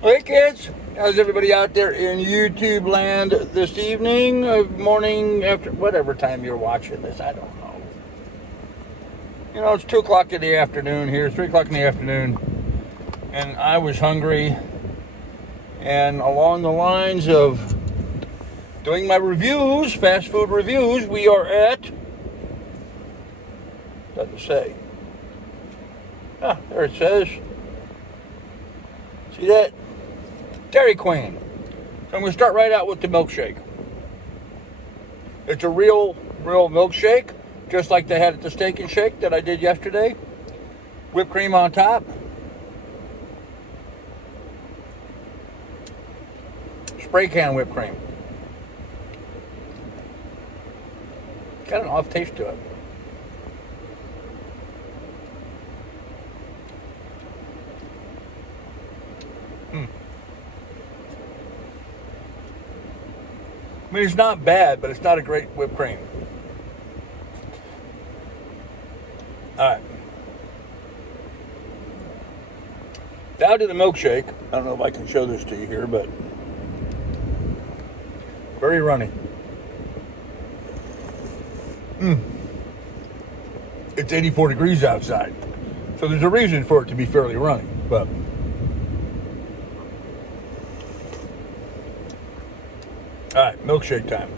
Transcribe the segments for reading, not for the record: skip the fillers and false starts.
Hey kids, how's everybody out there in YouTube land this evening, morning, after whatever time you're watching this? I don't know. You know, it's 2 o'clock in the afternoon here, 3 o'clock in the afternoon, and I was hungry. And along the lines of doing my reviews, fast food reviews, we are at, doesn't say. Ah, there it says. See that? Dairy Queen. So I'm going to start right out with the milkshake. It's a real milkshake, just like they had at the Steak and Shake that I did yesterday. Whipped cream on top. Spray can whipped cream. Got an off taste to it. I mean, it's not bad, but it's not a great whipped cream. All right. Down to the milkshake. I don't know if I can show this to you here, but very runny. It's 84 degrees outside, so there's a reason for it to be fairly runny, but all right, milkshake time.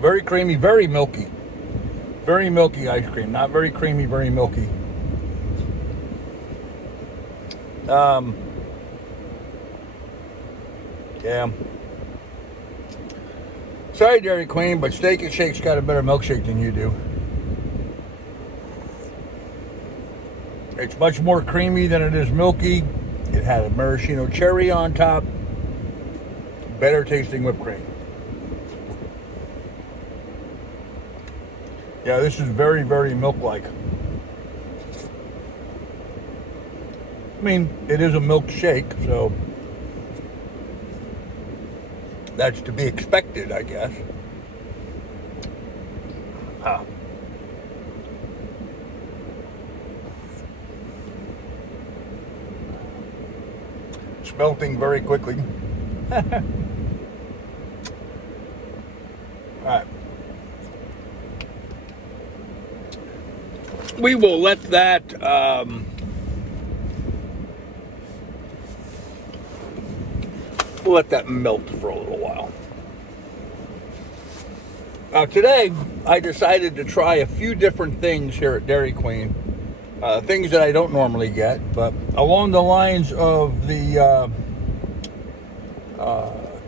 Very creamy, very milky. Very milky ice cream. Not very creamy, very milky. Yeah. Sorry, Dairy Queen, but Steak and Shake's got a better milkshake than you do. It's much more creamy than it is milky. It had a maraschino cherry on top. Better tasting whipped cream. Yeah, this is very, very milk-like. I mean, it is a milkshake, so that's to be expected, I guess. Ah. It's melting very quickly. All right. We will let that melt for a little while. Now today, I decided to try a few different things here at Dairy Queen. Things that I don't normally get, but along the lines of the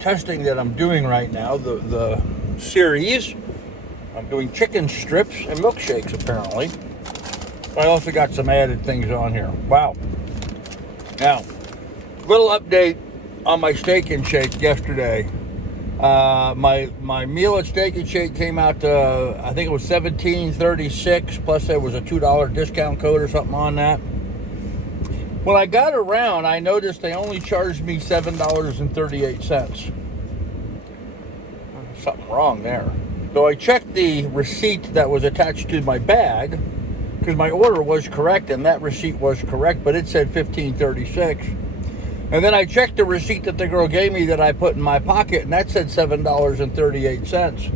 testing that I'm doing right now, the series, I'm doing chicken strips and milkshakes apparently. I also got some added things on here. Wow. Now, little update on my Steak and Shake yesterday. My meal at Steak and Shake came out to, I think it was $17.36, plus there was a $2 discount code or something on that. When I got around, I noticed they only charged me $7.38. Something wrong there. So I checked the receipt that was attached to my bag, because my order was correct and that receipt was correct, but it said $15.36. And then I checked the receipt that the girl gave me that I put in my pocket, and that said $7.38.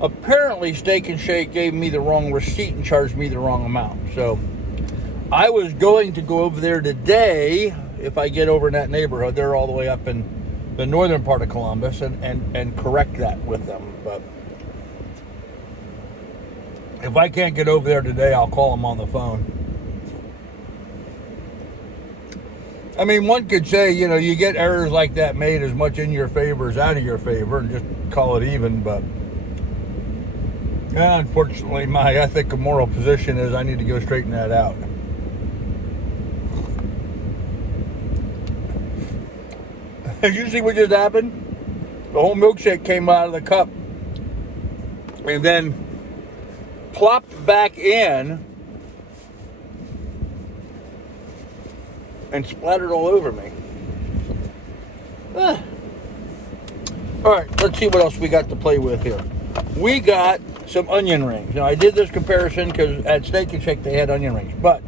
Apparently, Steak and Shake gave me the wrong receipt and charged me the wrong amount. So I was going to go over there today, if I get over in that neighborhood. They're all the way up in the northern part of Columbus, and correct that with them. But if I can't get over there today, I'll call them on the phone. I mean, one could say, you know, you get errors like that made as much in your favor as out of your favor and just call it even, but unfortunately, my ethic and moral position is I need to go straighten that out. Did you see what just happened? The whole milkshake came out of the cup and then plopped back in and splattered all over me. All right, let's see what else we got to play with here. We got some onion rings. Now, I did this comparison because at Steak and Shake they had onion rings, but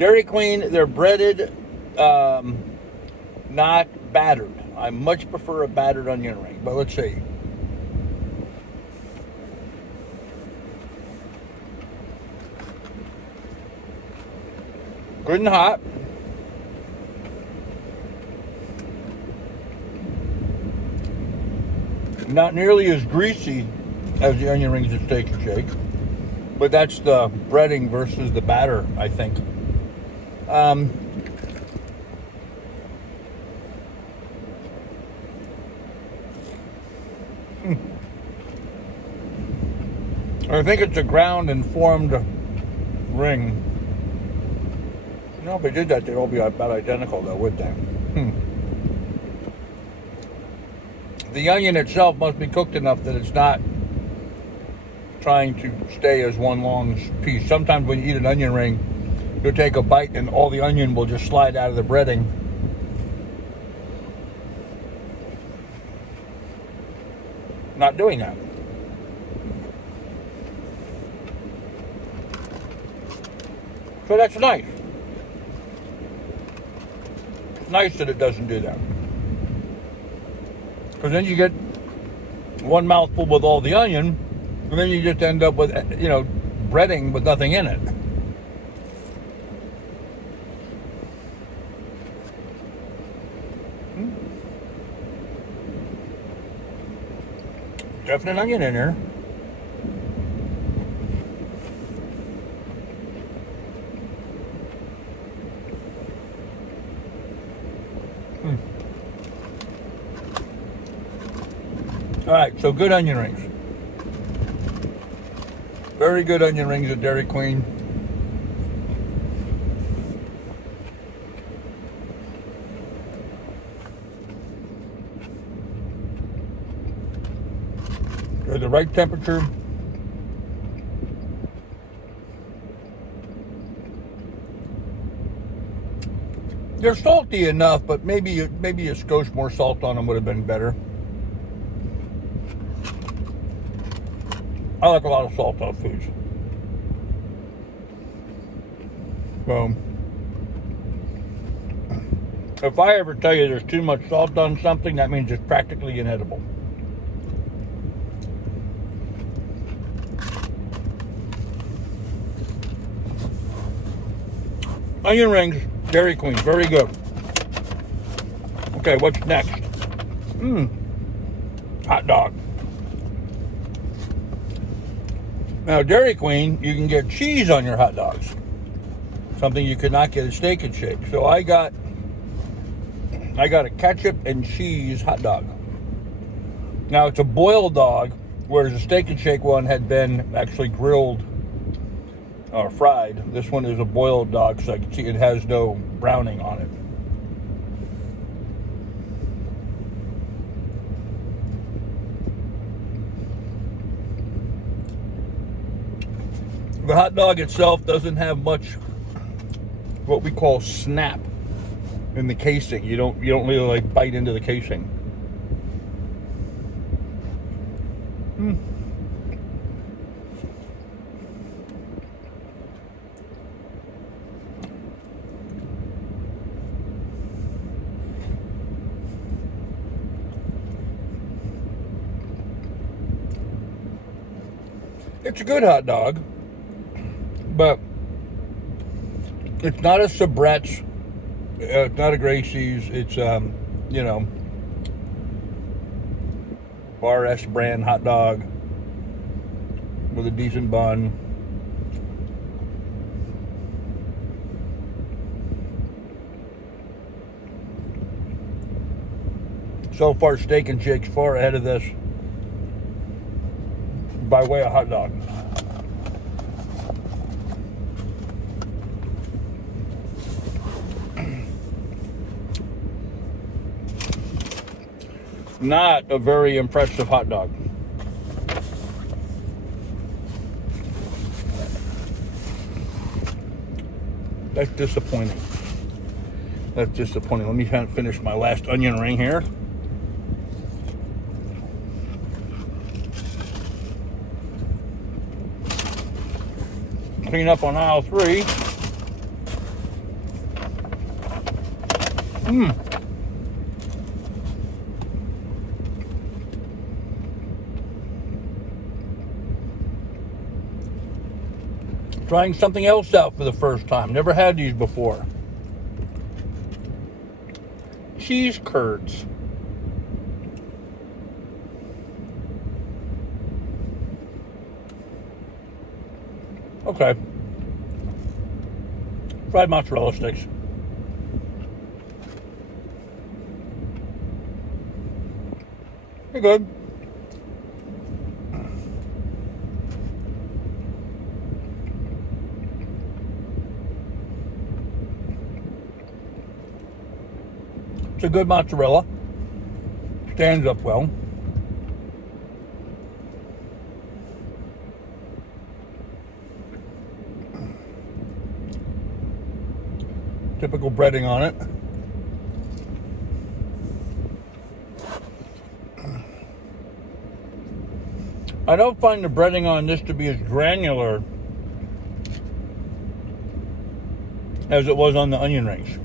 Dairy Queen, they're breaded, not battered. I much prefer a battered onion ring, but let's see. Good and hot. Not nearly as greasy as the onion rings at Steak and Shake, but that's the breading versus the batter, I think. I think it's a ground and formed ring. You know, if they did that, they'd all be about identical, though, would they? The onion itself must be cooked enough that it's not trying to stay as one long piece. Sometimes when you eat an onion ring, you'll take a bite and all the onion will just slide out of the breading. Not doing that. So that's nice. It's nice that it doesn't do that. Because then you get one mouthful with all the onion, and then you just end up with, breading with nothing in it. Definite onion in here. All right, so good onion rings. Very good onion rings at Dairy Queen. They're the right temperature. They're salty enough, but maybe a skosh more salt on them would have been better. I like a lot of salt on foods. So, if I ever tell you there's too much salt on something, that means it's practically inedible. Onion rings, Dairy Queen, very good. Okay, what's next? Hot dog. Now, Dairy Queen, you can get cheese on your hot dogs. Something you could not get at Steak and Shake. So I got a ketchup and cheese hot dog. Now, it's a boiled dog, whereas the Steak and Shake one had been actually grilled or fried. This one is a boiled dog, so I can see it has no browning on it. The hot dog itself doesn't have much what we call snap in the casing. You don't really like bite into the casing. It's a good hot dog, but it's not a Sabrett's, it's not a Gracie's, it's, Bar S brand hot dog with a decent bun. So far, Steak and Shake's far ahead of this by way of hot dog. Not a very impressive hot dog. That's disappointing. That's disappointing. Let me finish my last onion ring here. Clean up on aisle 3. Mmm. Trying something else out for the first time. Never had these before. Cheese curds. Okay. Fried mozzarella sticks. They're good. It's a good mozzarella. Stands up well. Typical breading on it. I don't find the breading on this to be as granular as it was on the onion rings.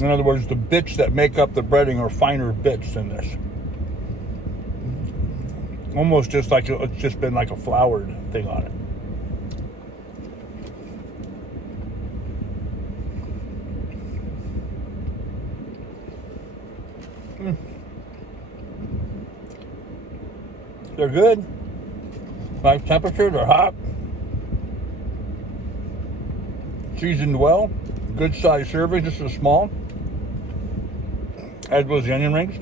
In other words, the bits that make up the breading are finer bits than this. Almost just like it's just been like a floured thing on it. They're good. Nice temperature. They're hot. Seasoned well. Good size serving. This is small. As was the onion rings.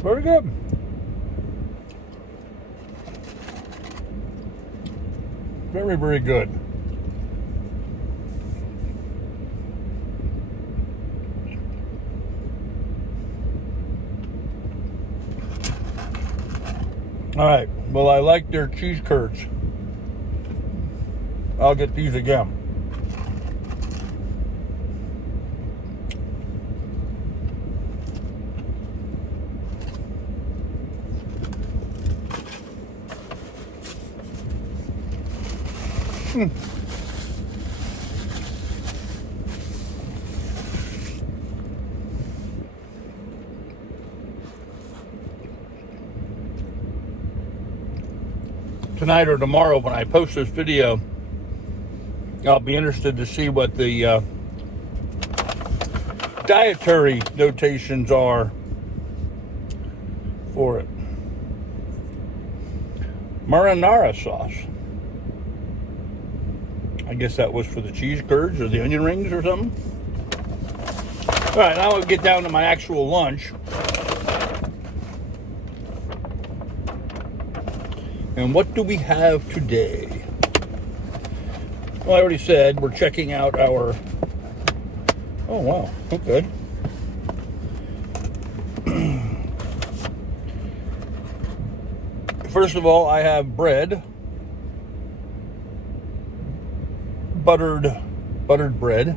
Very good. Very, very good. All right. Well, I like their cheese curds. I'll get these again. Tonight or tomorrow when I post this video, I'll be interested to see what the dietary notations are for it. Marinara sauce. I guess that was for the cheese curds or the onion rings or something. All right, now I'll get down to my actual lunch. And what do we have today? Well, I already said we're checking out our... Oh, wow. Okay. First of all, I have bread. Buttered bread.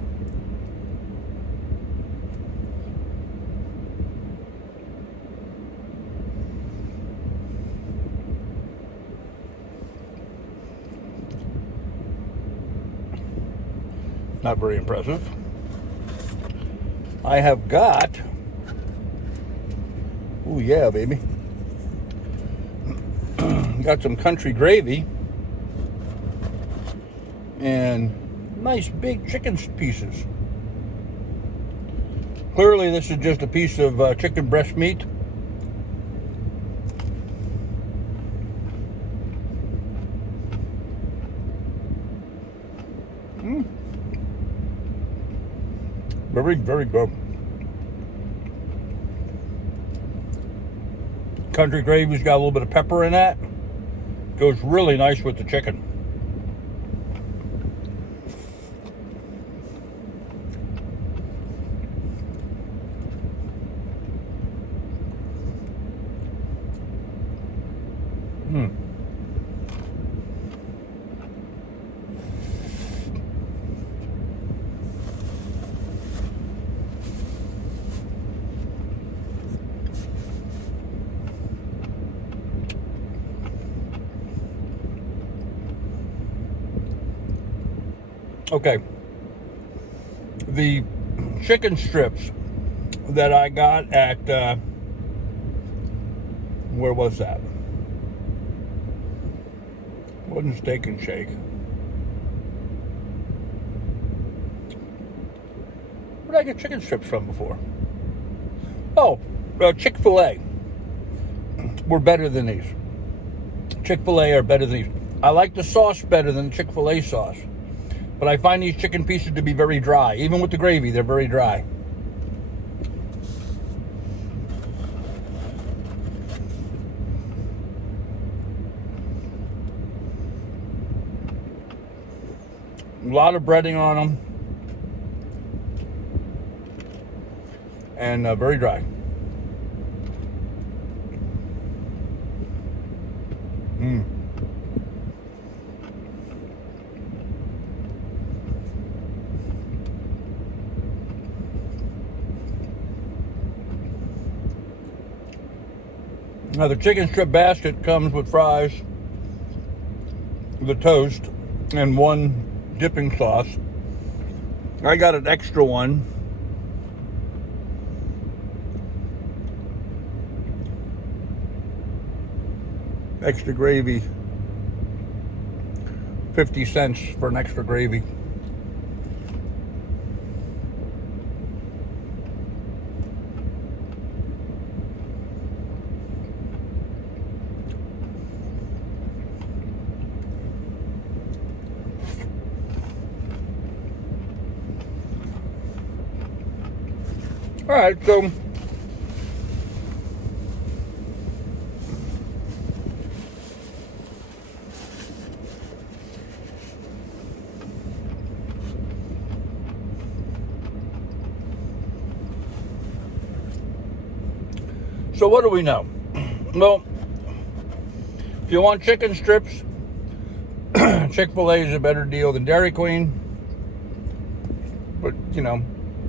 Not very impressive. I have got, oh yeah, baby. Got some country gravy and nice big chicken pieces. Clearly this is just a piece of chicken breast meat. Very, very good. Country gravy's got a little bit of pepper in that. Goes really nice with the chicken. Okay. The chicken strips that I got at, where was that? It wasn't Steak and Shake. Where did I get chicken strips from before? Oh, Chick-fil-A were better than these. Chick-fil-A are better than these. I like the sauce better than the Chick-fil-A sauce. But I find these chicken pieces to be very dry. Even with the gravy, they're very dry. A lot of breading on them. And very dry. Now the chicken strip basket comes with fries, the toast, and one dipping sauce. I got an extra one. Extra gravy, 50 cents for an extra gravy. All right, so what do we know? Well, if you want chicken strips, Chick-fil-A is a better deal than Dairy Queen. But, you know,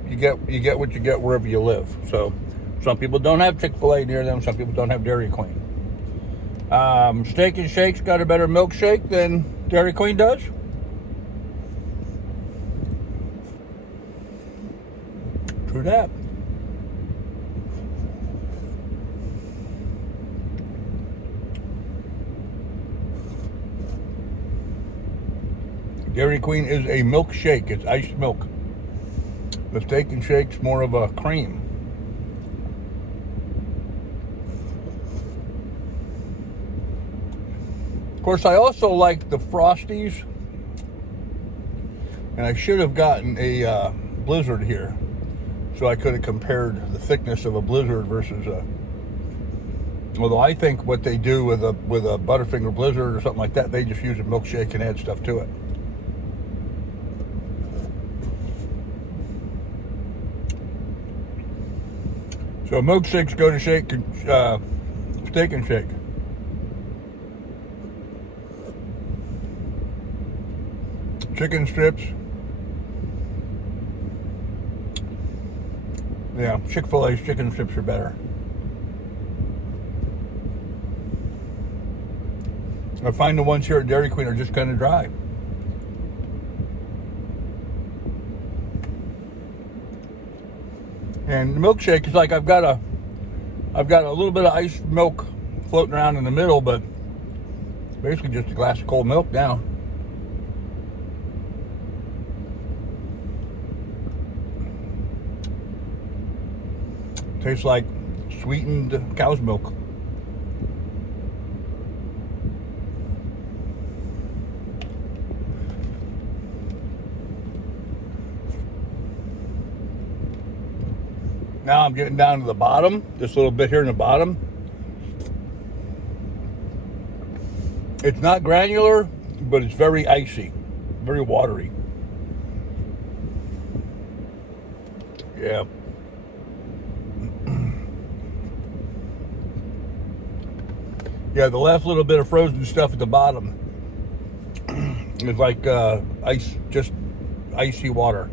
you get what you get wherever you live. So some people don't have Chick-fil-A near them. Some people don't have Dairy Queen. Steak and Shake's got a better milkshake than Dairy Queen does. True that. Dairy Queen is a milkshake. It's iced milk. The Steak and Shake's more of a cream. Of course, I also like the Frosties. And I should have gotten a Blizzard here, so I could have compared the thickness of a Blizzard versus a... Although I think what they do with a Butterfinger Blizzard or something like that, they just use a milkshake and add stuff to it. So milkshakes go to Steak and Shake. Chicken strips. Yeah, Chick-fil-A's chicken strips are better. I find the ones here at Dairy Queen are just kind of dry. And the milkshake is like I've got a little bit of iced milk floating around in the middle, but basically just a glass of cold milk now. Tastes like sweetened cow's milk. Now I'm getting down to the bottom, this little bit here in the bottom. It's not granular, but it's very icy, very watery. Yeah. Yeah, the last little bit of frozen stuff at the bottom is like ice, just icy water.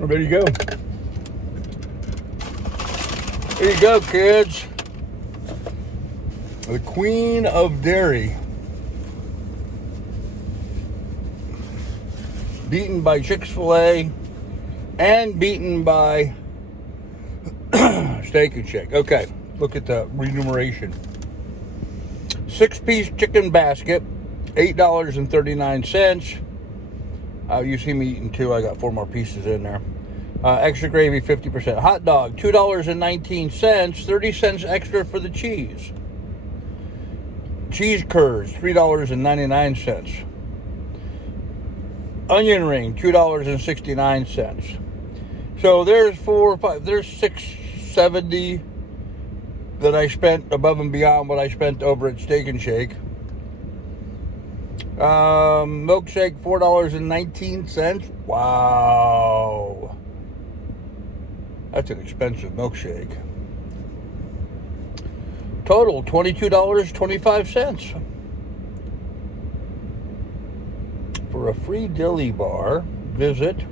There you go. Here you go, kids. The queen of dairy. Beaten by Chick-fil-A and beaten by Steak and Shake. Okay, look at the remuneration. 6-piece chicken basket, $8.39. You see me eating 2. I got 4 more pieces in there. Extra gravy, 50%. Hot dog, $2.19, 30 cents extra for the cheese. Cheese curds, $3.99. Onion ring, $2.69. So there's $6.70 that I spent above and beyond what I spent over at Steak and Shake. Milkshake, $4.19. Wow. That's an expensive milkshake. Total, $22.25. For a free dilly bar, visit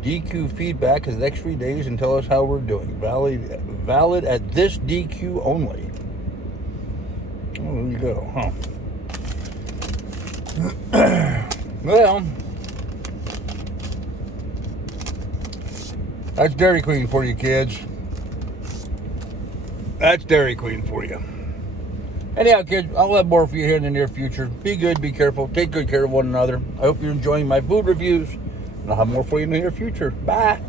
DQ feedback in the next 3 days and tell us how we're doing. Valid at this DQ only. Oh, there you go, huh? Well, that's Dairy Queen for you, kids. That's Dairy Queen for you. Anyhow, kids, I'll have more for you here in the near future. Be good, be careful, take good care of one another. I hope you're enjoying my food reviews, and I'll have more for you in the near future. Bye.